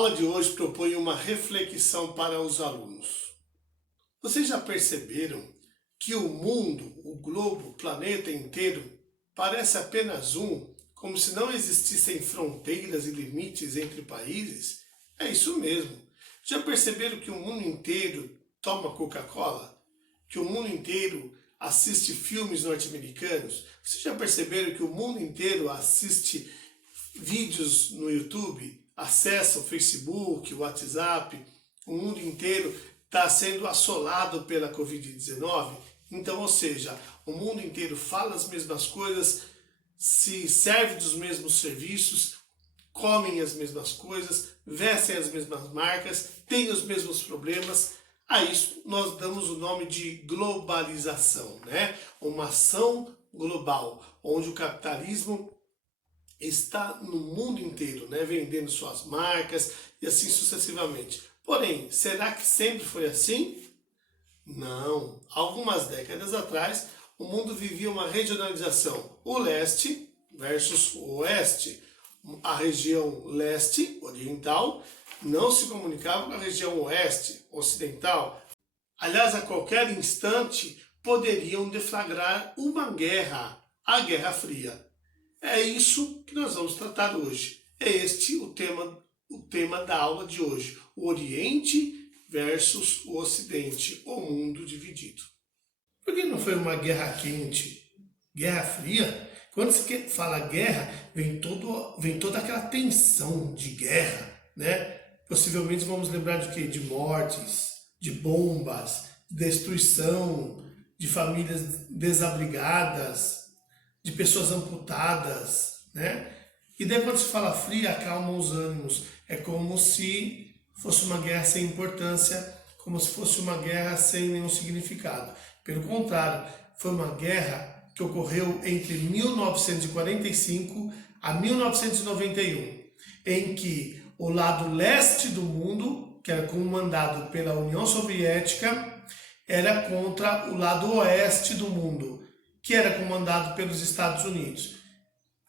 aula de hoje propõe uma reflexão para os alunos. Vocês já perceberam que o mundo, o globo, o planeta inteiro, parece apenas um, como se não existissem fronteiras e limites entre países? É isso mesmo. Já perceberam que o mundo inteiro toma Coca-Cola? Que o mundo inteiro assiste filmes norte-americanos? Vocês já perceberam que o mundo inteiro assiste vídeos no YouTube? Acessa o Facebook, o WhatsApp? O mundo inteiro está sendo assolado pela Covid-19? Então, ou seja, o mundo inteiro fala as mesmas coisas, se serve dos mesmos serviços, comem as mesmas coisas, vestem as mesmas marcas, têm os mesmos problemas. A isso nós damos o nome de globalização, né? Uma ação global, onde o capitalismo está no mundo inteiro, né? Vendendo suas marcas e assim sucessivamente. Porém, será que sempre foi assim? Não. Algumas décadas atrás, o mundo vivia uma regionalização. O leste versus o oeste. A região leste, oriental, não se comunicava com a região oeste, ocidental. Aliás, a qualquer instante poderiam deflagrar uma guerra, a Guerra Fria. É isso que nós vamos tratar hoje. É este o tema da aula de hoje. O Oriente versus o Ocidente, o mundo dividido. Por que não foi uma guerra quente? Guerra Fria? Quando se fala guerra, vem toda aquela tensão de guerra, né? Possivelmente vamos lembrar de quê? De mortes, de bombas, destruição, de famílias desabrigadas, de pessoas amputadas, né? E daí quando se fala fria, acalma os ânimos. É como se fosse uma guerra sem importância, como se fosse uma guerra sem nenhum significado. Pelo contrário, foi uma guerra que ocorreu entre 1945 a 1991, em que o lado leste do mundo, que era comandado pela União Soviética, era contra o lado oeste do mundo, que era comandado pelos Estados Unidos.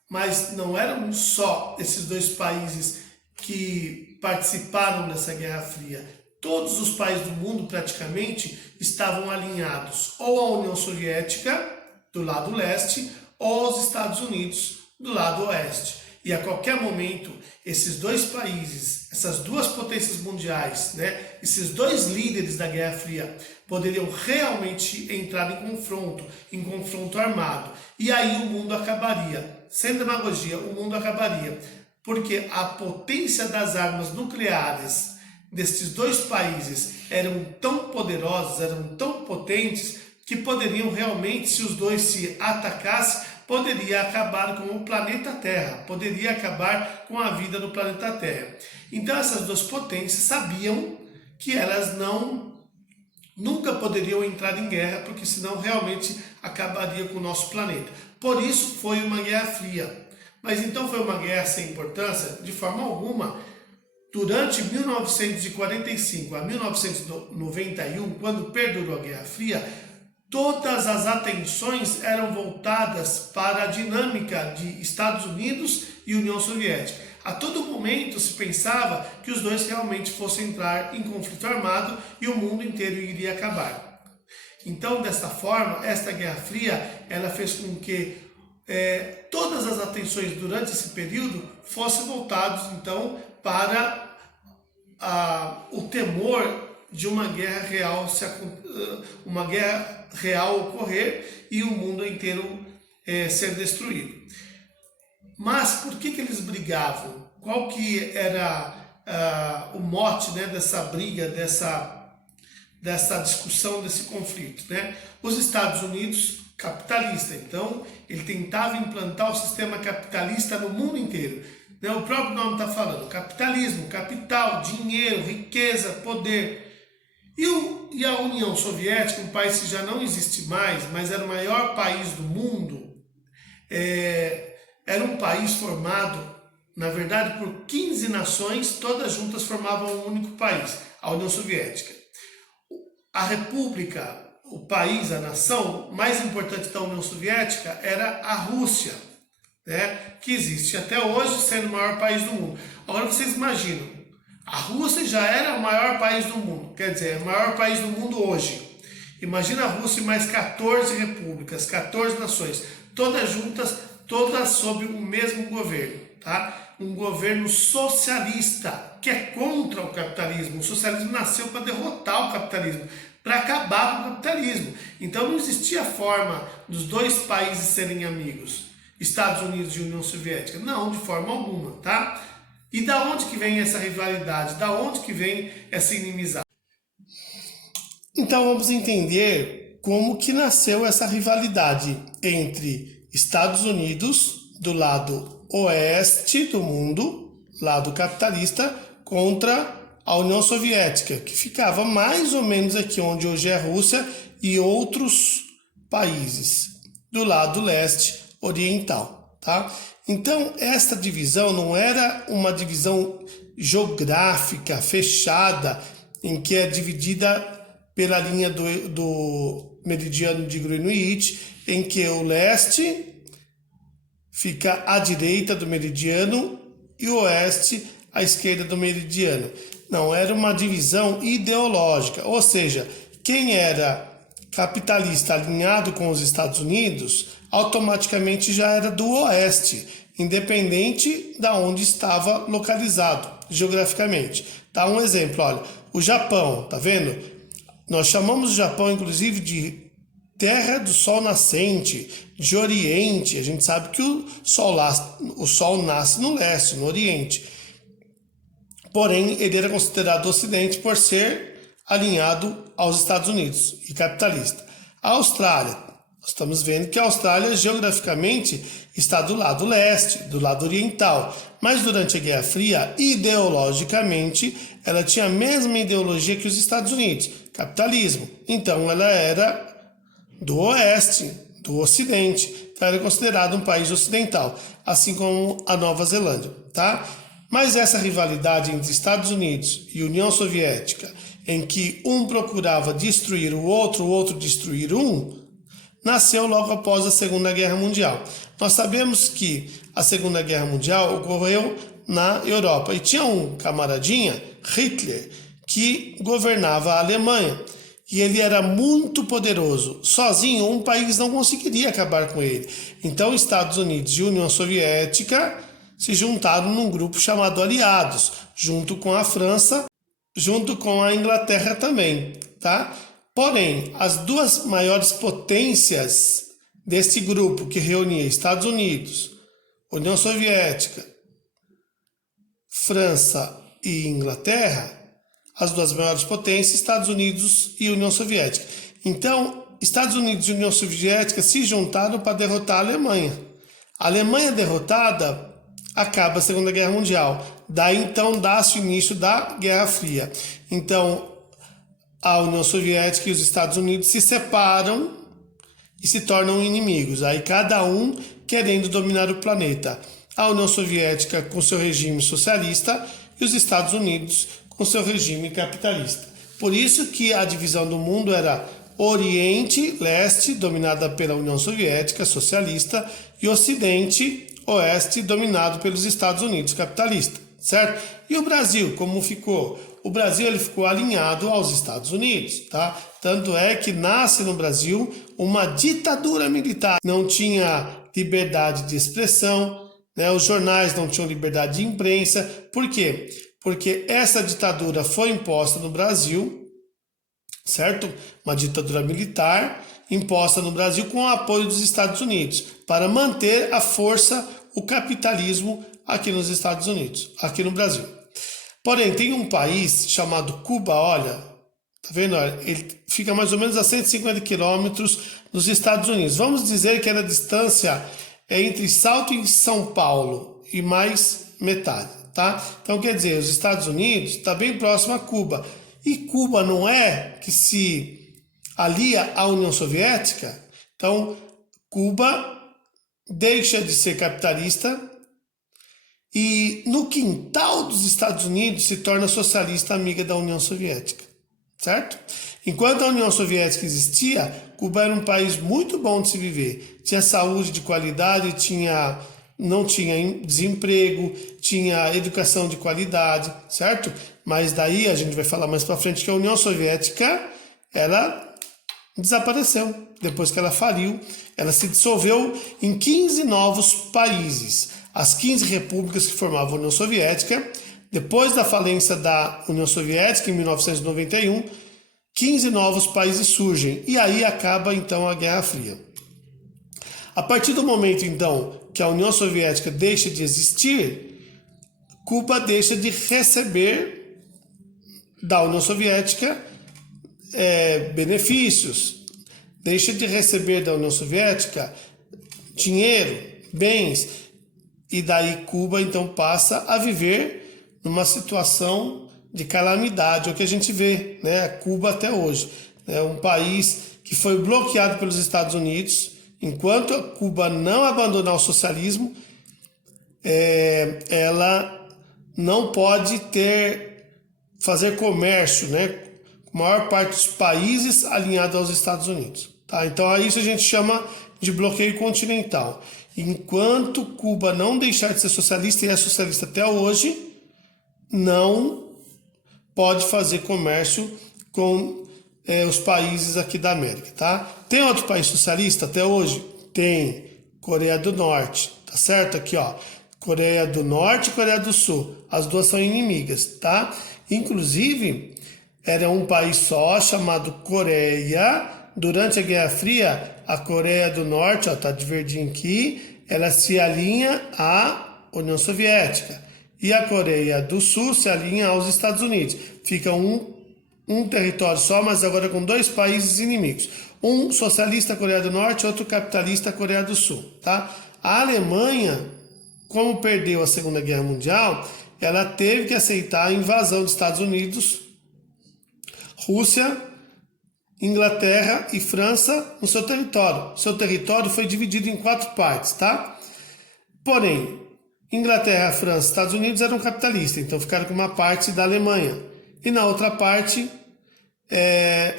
Mas não eram só esses dois países que participaram dessa Guerra Fria. Todos os países do mundo praticamente estavam alinhados ou à União Soviética, do lado leste, ou aos Estados Unidos, do lado oeste. E a qualquer momento, esses dois países, essas duas potências mundiais, né, esses dois líderes da Guerra Fria, poderiam realmente entrar em confronto armado. E aí o mundo acabaria. Sem demagogia, o mundo acabaria. Porque a potência das armas nucleares destes dois países eram tão poderosas, eram tão potentes, que poderiam realmente, se os dois se atacassem, poderia acabar com o planeta Terra, poderia acabar com a vida no planeta Terra. Então essas duas potências sabiam que elas nunca poderiam entrar em guerra, porque senão realmente acabaria com o nosso planeta. Por isso foi uma Guerra Fria. Mas então foi uma guerra sem importância? De forma alguma. Durante 1945 a 1991, quando perdurou a Guerra Fria, todas as atenções eram voltadas para a dinâmica de Estados Unidos e União Soviética. A todo momento se pensava que os dois realmente fossem entrar em conflito armado e o mundo inteiro iria acabar. Então, desta forma, esta Guerra Fria ela fez com que todas as atenções durante esse período fossem voltadas então para o temor de uma guerra real ocorrer e o mundo inteiro ser destruído. Mas por que eles brigavam? Qual que era o mote, né, dessa briga, dessa discussão, desse conflito, né? Os Estados Unidos, capitalista, então ele tentava implantar o sistema capitalista no mundo inteiro. O próprio nome está falando, capitalismo, capital, dinheiro, riqueza, poder. E a União Soviética, um país que já não existe mais, mas era o maior país do mundo, era um país formado, na verdade, por 15 nações, todas juntas formavam um único país, a União Soviética. A república, o país, a nação mais importante da União Soviética era a Rússia, né, que existe até hoje, sendo o maior país do mundo. Agora vocês imaginam, A Rússia já era o maior país do mundo, quer dizer, o maior país do mundo hoje. Imagina a Rússia e mais 14 repúblicas, 14 nações, todas juntas, todas sob o mesmo governo, tá? Um governo socialista, que é contra o capitalismo. O socialismo nasceu para derrotar o capitalismo, para acabar com o capitalismo. Então não existia forma dos dois países serem amigos, Estados Unidos e União Soviética. Não, de forma alguma, tá? E da onde que vem essa rivalidade? Da onde que vem essa inimizade? Então vamos entender como que nasceu essa rivalidade entre Estados Unidos, do lado oeste do mundo, lado capitalista, contra a União Soviética, que ficava mais ou menos aqui onde hoje é a Rússia e outros países, do lado leste oriental, tá? Então, esta divisão não era uma divisão geográfica fechada, em que é dividida pela linha do meridiano de Greenwich, em que o leste fica à direita do meridiano e o oeste à esquerda do meridiano. Não, era uma divisão ideológica, ou seja, quem era capitalista alinhado com os Estados Unidos, automaticamente já era do oeste, independente de onde estava localizado geograficamente. Tá um exemplo, olha, o Japão, tá vendo? Nós chamamos o Japão, inclusive, de terra do sol nascente, de oriente. A gente sabe que o sol nasce no leste, no oriente. Porém, ele era considerado ocidente por ser alinhado aos Estados Unidos e capitalista. A Austrália, nós estamos vendo que a Austrália geograficamente está do lado leste, do lado oriental. Mas durante a Guerra Fria, ideologicamente, ela tinha a mesma ideologia que os Estados Unidos, capitalismo. Então ela era do oeste, do ocidente. Então era considerado um país ocidental, assim como a Nova Zelândia, tá? Mas essa rivalidade entre Estados Unidos e União Soviética, em que um procurava destruir o outro destruir um, nasceu logo após a Segunda Guerra Mundial. Nós sabemos que a Segunda Guerra Mundial ocorreu na Europa e tinha um camaradinha, Hitler, que governava a Alemanha e ele era muito poderoso. Sozinho, um país não conseguiria acabar com ele. Então, Estados Unidos e União Soviética se juntaram num grupo chamado Aliados, junto com a França, junto com a Inglaterra também, tá? Porém, as duas maiores potências deste grupo, que reunia Estados Unidos, União Soviética, França e Inglaterra, as duas maiores potências, Estados Unidos e União Soviética. Então, Estados Unidos e União Soviética se juntaram para derrotar a Alemanha. A Alemanha derrotada, acaba a Segunda Guerra Mundial. Daí, então, dá-se o início da Guerra Fria. Então, a União Soviética e os Estados Unidos se separam e se tornam inimigos. Aí cada um querendo dominar o planeta. A União Soviética com seu regime socialista e os Estados Unidos com seu regime capitalista. Por isso que a divisão do mundo era Oriente, Leste, dominada pela União Soviética, socialista, e Ocidente, Oeste, dominado pelos Estados Unidos, capitalista, certo? E o Brasil, como ficou? O Brasil ele ficou alinhado aos Estados Unidos, tá? Tanto é que nasce no Brasil uma ditadura militar. Não tinha liberdade de expressão, né? Os jornais não tinham liberdade de imprensa. Por quê? Porque essa ditadura foi imposta no Brasil, certo? Uma ditadura militar imposta no Brasil com o apoio dos Estados Unidos, para manter a força, o capitalismo aqui nos Estados Unidos, aqui no Brasil. Porém, tem um país chamado Cuba, olha, tá vendo? Olha, ele fica mais ou menos a 150 quilômetros dos Estados Unidos. Vamos dizer que a distância é entre Salto e São Paulo e mais metade, tá? Então, quer dizer, os Estados Unidos está bem próximo a Cuba. E Cuba não é que se alia à União Soviética? Então, Cuba deixa de ser capitalista e no quintal dos Estados Unidos se torna socialista amiga da União Soviética, certo? Enquanto a União Soviética existia, Cuba era um país muito bom de se viver. Tinha saúde de qualidade, tinha não tinha desemprego, tinha educação de qualidade, certo? Mas daí a gente vai falar mais para frente que a União Soviética, ela desapareceu. Depois que ela faliu, ela se dissolveu em 15 novos países. As 15 repúblicas que formavam a União Soviética, depois da falência da União Soviética em 1991, 15 novos países surgem. E aí acaba então a Guerra Fria. A partir do momento então que a União Soviética deixa de existir, Cuba deixa de receber da União Soviética benefícios, deixa de receber da União Soviética dinheiro, bens, e daí Cuba então passa a viver numa situação de calamidade, é o que a gente vê, né? Cuba até hoje é um país que foi bloqueado pelos Estados Unidos. Enquanto a Cuba não abandonar o socialismo, ela não pode fazer comércio, né, com a maior parte dos países alinhados aos Estados Unidos. Tá? Então, isso a gente chama de bloqueio continental. Enquanto Cuba não deixar de ser socialista, e é socialista até hoje, não pode fazer comércio com os países aqui da América, tá? Tem outro país socialista até hoje? Tem. Coreia do Norte, tá certo? Aqui, ó. Coreia do Norte e Coreia do Sul. As duas são inimigas, tá? Inclusive, era um país só chamado Coreia. Durante a Guerra Fria, a Coreia do Norte, ó, tá de verdinho aqui, ela se alinha à União Soviética. E a Coreia do Sul se alinha aos Estados Unidos. Fica um território só, mas agora com dois países inimigos. Um socialista, Coreia do Norte, outro capitalista, Coreia do Sul. Tá? A Alemanha, como perdeu a Segunda Guerra Mundial, ela teve que aceitar a invasão dos Estados Unidos, Rússia, Inglaterra e França no seu território. Seu território foi dividido em 4 partes, tá? Porém, Inglaterra, França e Estados Unidos eram capitalistas, então ficaram com uma parte da Alemanha. E na outra parte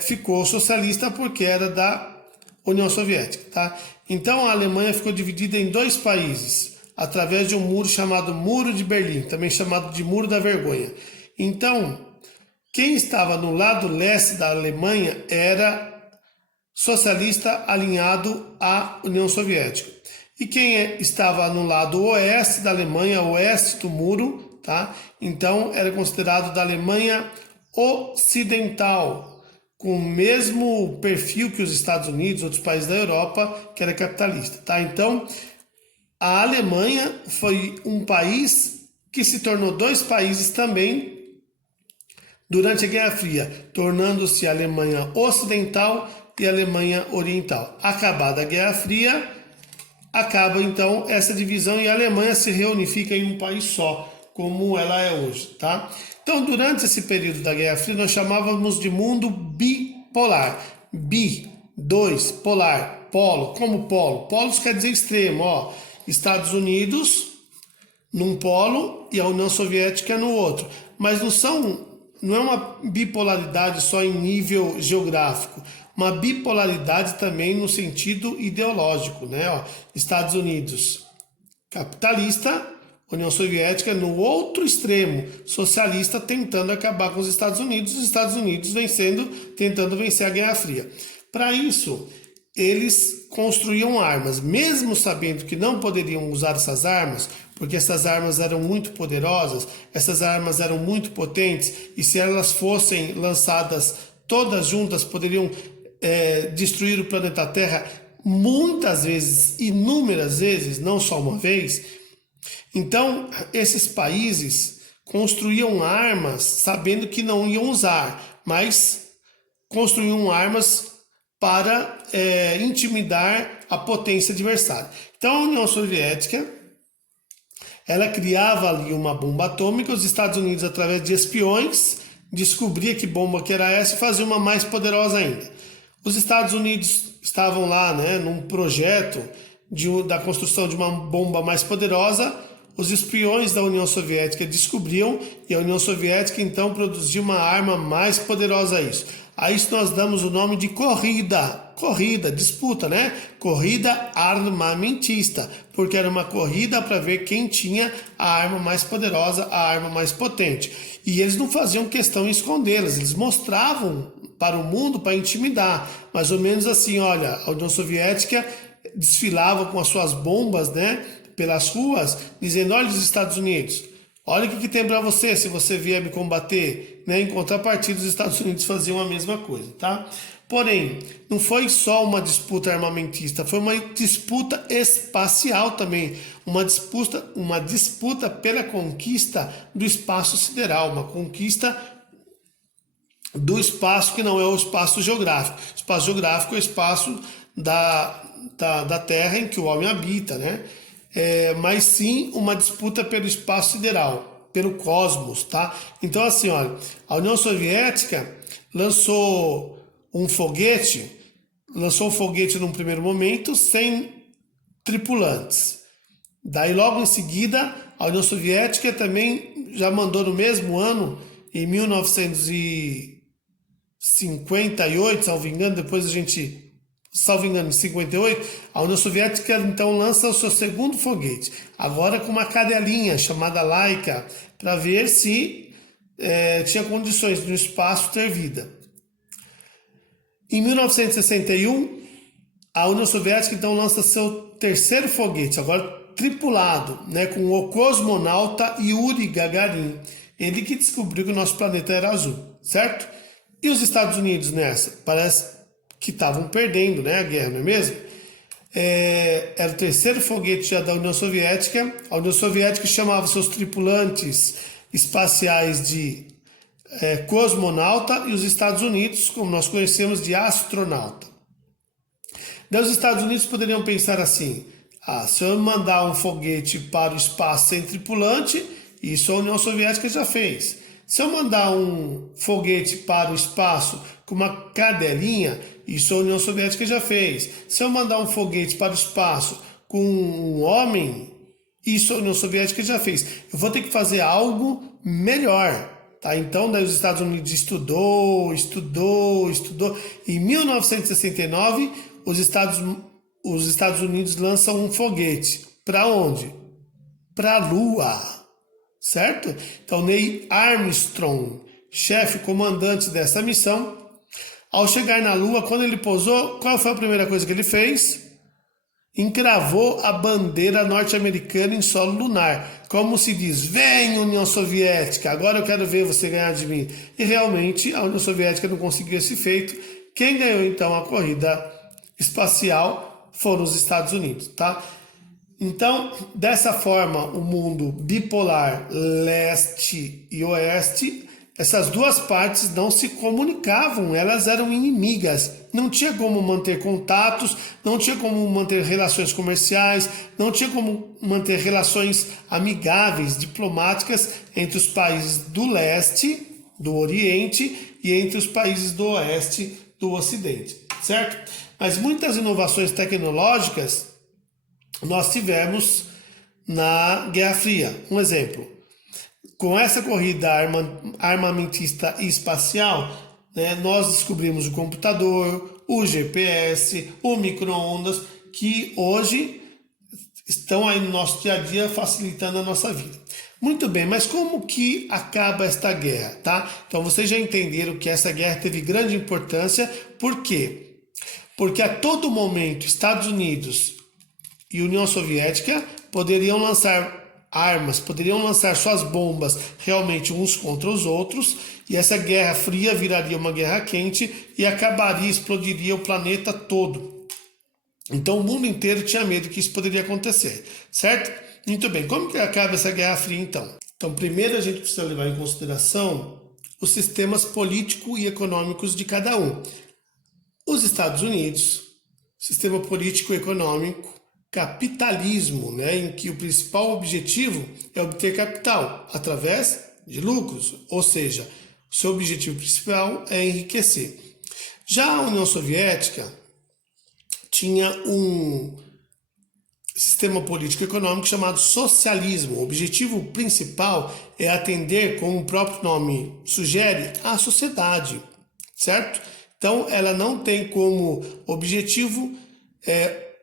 ficou socialista porque era da União Soviética. Tá? Então a Alemanha ficou dividida em 2 países, através de um muro chamado Muro de Berlim, também chamado de Muro da Vergonha. Então, quem estava no lado leste da Alemanha era socialista alinhado à União Soviética. E quem estava no lado oeste da Alemanha, oeste do muro, tá? Então era considerado da Alemanha Ocidental, com o mesmo perfil que os Estados Unidos, outros países da Europa, que era capitalista. Tá? Então a Alemanha foi um país que se tornou 2 países também durante a Guerra Fria, tornando-se a Alemanha Ocidental e a Alemanha Oriental. Acabada a Guerra Fria, acaba então essa divisão e a Alemanha se reunifica em um país só, como ela é hoje, tá? Então, durante esse período da Guerra Fria, nós chamávamos de mundo bipolar. Bi, 2, polar, polo. Como polo? Polos quer dizer extremo, ó. Estados Unidos num polo e a União Soviética no outro. Mas não é uma bipolaridade só em nível geográfico, uma bipolaridade também no sentido ideológico, né? Ó, Estados Unidos capitalista, União Soviética no outro extremo, socialista, tentando acabar com os Estados Unidos tentando vencer a Guerra Fria. Para isso, eles construíam armas, mesmo sabendo que não poderiam usar essas armas, porque essas armas eram muito poderosas, essas armas eram muito potentes, e se elas fossem lançadas todas juntas, poderiam destruir o planeta Terra muitas vezes, inúmeras vezes, não só uma vez. Então, esses países construíam armas sabendo que não iam usar, mas construíam armas para intimidar a potência adversária. Então, a União Soviética, ela criava ali uma bomba atômica, os Estados Unidos, através de espiões, descobria que bomba que era essa e fazia uma mais poderosa ainda. Os Estados Unidos estavam lá, né, num projeto da construção de uma bomba mais poderosa. Os espiões da União Soviética descobriam e a União Soviética então produziu uma arma mais poderosa a isso. A isso nós damos o nome de corrida. corrida, disputa, né? Corrida armamentista, porque era uma corrida para ver quem tinha a arma mais poderosa, a arma mais potente. E eles não faziam questão em escondê-las, eles mostravam para o mundo para intimidar. Mais ou menos assim, olha, a União Soviética desfilava com as suas bombas, né, pelas ruas, dizendo, olha os Estados Unidos, olha o que tem para você se você vier me combater, né? Em contrapartida, os Estados Unidos faziam a mesma coisa, tá? Porém, não foi só uma disputa armamentista, foi uma disputa espacial também, uma disputa pela conquista do espaço sideral, uma conquista do espaço que não é o espaço geográfico. O espaço geográfico é o espaço da Terra em que o homem habita, né? Mas sim uma disputa pelo espaço sideral, pelo cosmos, tá? Então assim, olha, a União Soviética lançou um foguete num primeiro momento sem tripulantes. Daí logo em seguida a União Soviética também já mandou no mesmo ano, em 1958, salvo engano, em 58, a União Soviética então lança o seu segundo foguete, agora com uma cadelinha chamada Laika, para ver se tinha condições de no espaço ter vida. Em 1961, a União Soviética então lança seu terceiro foguete, agora tripulado, né, com o cosmonauta Yuri Gagarin, ele que descobriu que o nosso planeta era azul, certo? E os Estados Unidos nessa? Parece que estavam perdendo, né, a guerra, não é mesmo? Era o terceiro foguete já da União Soviética. A União Soviética chamava seus tripulantes espaciais de cosmonauta e os Estados Unidos, como nós conhecemos, de astronauta. Daí os Estados Unidos poderiam pensar assim, se eu mandar um foguete para o espaço sem tripulante, isso a União Soviética já fez. Se eu mandar um foguete para o espaço com uma cadelinha, isso a União Soviética já fez. Se eu mandar um foguete para o espaço com um homem, isso a União Soviética já fez. Eu vou ter que fazer algo melhor. Tá? Então, daí os Estados Unidos estudou. Em 1969, os Estados Unidos lançam um foguete. Para onde? Para a Lua, certo? Então, Neil Armstrong, chefe comandante dessa missão, ao chegar na Lua, quando ele pousou, qual foi a primeira coisa que ele fez? Encravou a bandeira norte-americana em solo lunar. Como se diz, vem União Soviética, agora eu quero ver você ganhar de mim. E realmente a União Soviética não conseguiu esse feito. Quem ganhou então a corrida espacial foram os Estados Unidos, tá? Então, dessa forma, o mundo bipolar leste e oeste, essas duas partes não se comunicavam, elas eram inimigas. Não tinha como manter contatos, não tinha como manter relações comerciais, não tinha como manter relações amigáveis, diplomáticas entre os países do leste, do oriente, e entre os países do oeste, do ocidente, certo? Mas muitas inovações tecnológicas nós tivemos na Guerra Fria. Um exemplo, com essa corrida armamentista e espacial, né, nós descobrimos o computador, o GPS, o micro-ondas, que hoje estão aí no nosso dia a dia facilitando a nossa vida. Muito bem, mas como que acaba esta guerra, tá? Então vocês já entenderam que essa guerra teve grande importância. Por quê? Porque a todo momento Estados Unidos e União Soviética poderiam lançar armas, poderiam lançar suas bombas realmente uns contra os outros, e essa guerra fria viraria uma guerra quente e acabaria, explodiria o planeta todo. Então o mundo inteiro tinha medo que isso poderia acontecer, certo? Muito bem, como que acaba essa guerra fria então? Então primeiro a gente precisa levar em consideração os sistemas político e econômicos de cada um. Os Estados Unidos, sistema político e econômico, capitalismo, né, em que o principal objetivo é obter capital através de lucros, ou seja, o seu objetivo principal é enriquecer. Já a União Soviética tinha um sistema político e econômico chamado socialismo. O objetivo principal é atender, como o próprio nome sugere, a sociedade, certo? Então, ela não tem como objetivo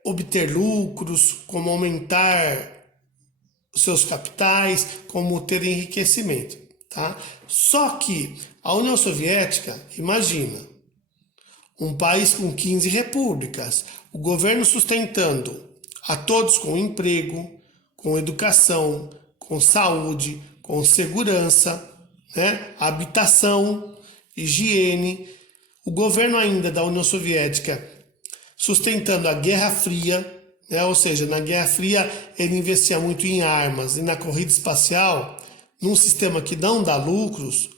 obter lucros, como aumentar seus capitais, como ter enriquecimento, tá? Só que a União Soviética, imagina, um país com 15 repúblicas, o governo sustentando a todos com emprego, com educação, com saúde, com segurança, né? Habitação, higiene. O governo ainda da União Soviética sustentando a Guerra Fria, né? Ou seja, na Guerra Fria ele investia muito em armas e na corrida espacial, num sistema que não dá lucros,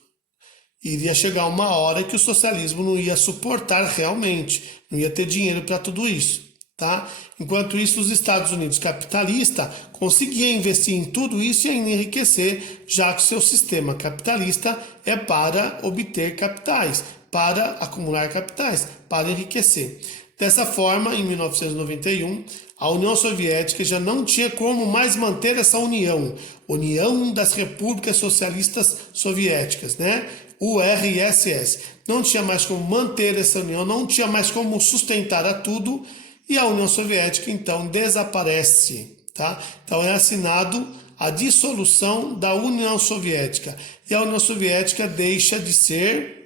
iria chegar uma hora que o socialismo não ia suportar realmente, não ia ter dinheiro para tudo isso, tá? Enquanto isso, os Estados Unidos capitalista conseguia investir em tudo isso e ainda enriquecer, já que seu sistema capitalista é para obter capitais, para acumular capitais, para enriquecer. Dessa forma, em 1991, a União Soviética já não tinha como mais manter essa União das Repúblicas Socialistas Soviéticas, né? URSS. Não tinha mais como manter essa união, não tinha mais como sustentar a tudo, e a União Soviética então desaparece, tá? Então é assinado a dissolução da União Soviética, e a União Soviética deixa de ser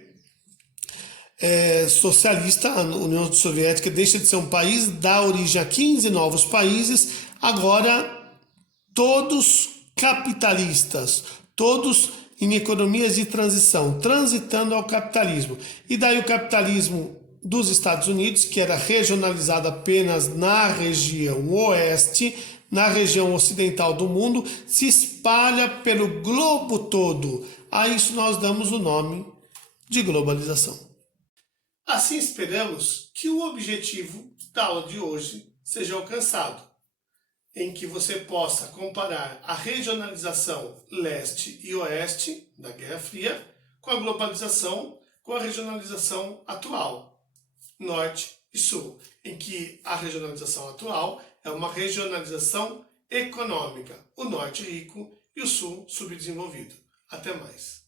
socialista, a União Soviética deixa de ser um país, dá origem a 15 novos países, agora todos capitalistas, todos em economias de transição, transitando ao capitalismo. E daí o capitalismo dos Estados Unidos, que era regionalizado apenas na região oeste, na região ocidental do mundo, se espalha pelo globo todo. A isso nós damos o nome de globalização. Assim esperamos que o objetivo da aula de hoje seja alcançado, em que você possa comparar a regionalização leste e oeste da Guerra Fria com a globalização, com a regionalização atual, norte e sul, em que a regionalização atual é uma regionalização econômica, o norte rico e o sul subdesenvolvido. Até mais.